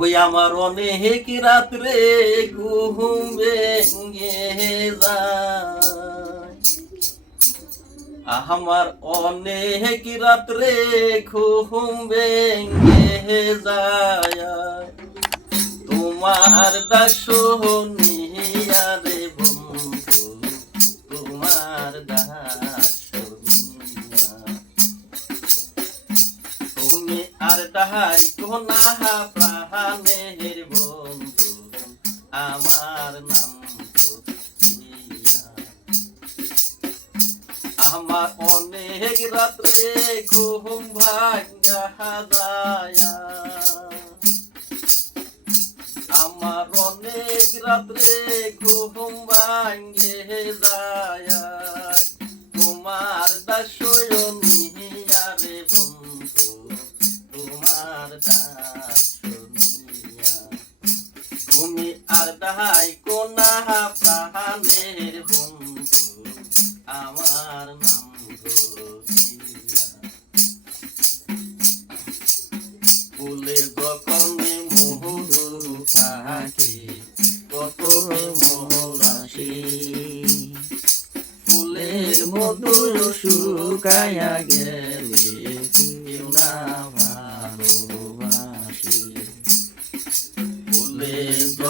ওই আমার অনেক রাত্রে ঘুম ভেঙে আমার অনেক রাত্রে ঘুম ভেঙে যায় তোমার দাসনিয়া রে বন্ধু তোমার দাসনিয়া তুমি আর ডাহাই কোনা প্রাণের বন্ধু, আমার নাম। আমার অনেক রাত্রে ঘুম ভাঙ্গা যায়া আমার অনেক রাত্রে ঘুম ভাঙ্গে যায় প্রাণের বন্ধু, আমার নাম ফুলে গকনে মধু থাকে কত মরাসি ফুলের মধুর শুকায়া গেলে কেউ না ভালোবাসি। ফুলে গকনে মধু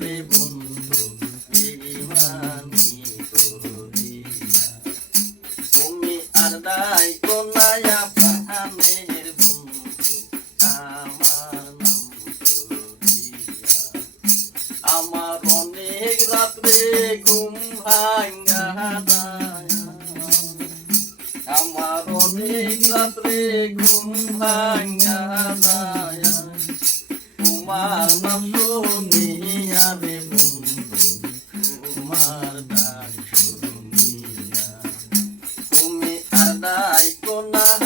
রে বন্ধু তুমি আর প্রাণের বন্ধু আমার নাম আমার অনেক রাত্রে ঘুম তোমার নাম শুনে যাবে তোমার ডাক শুনিয়া তুমি আদায় কোনা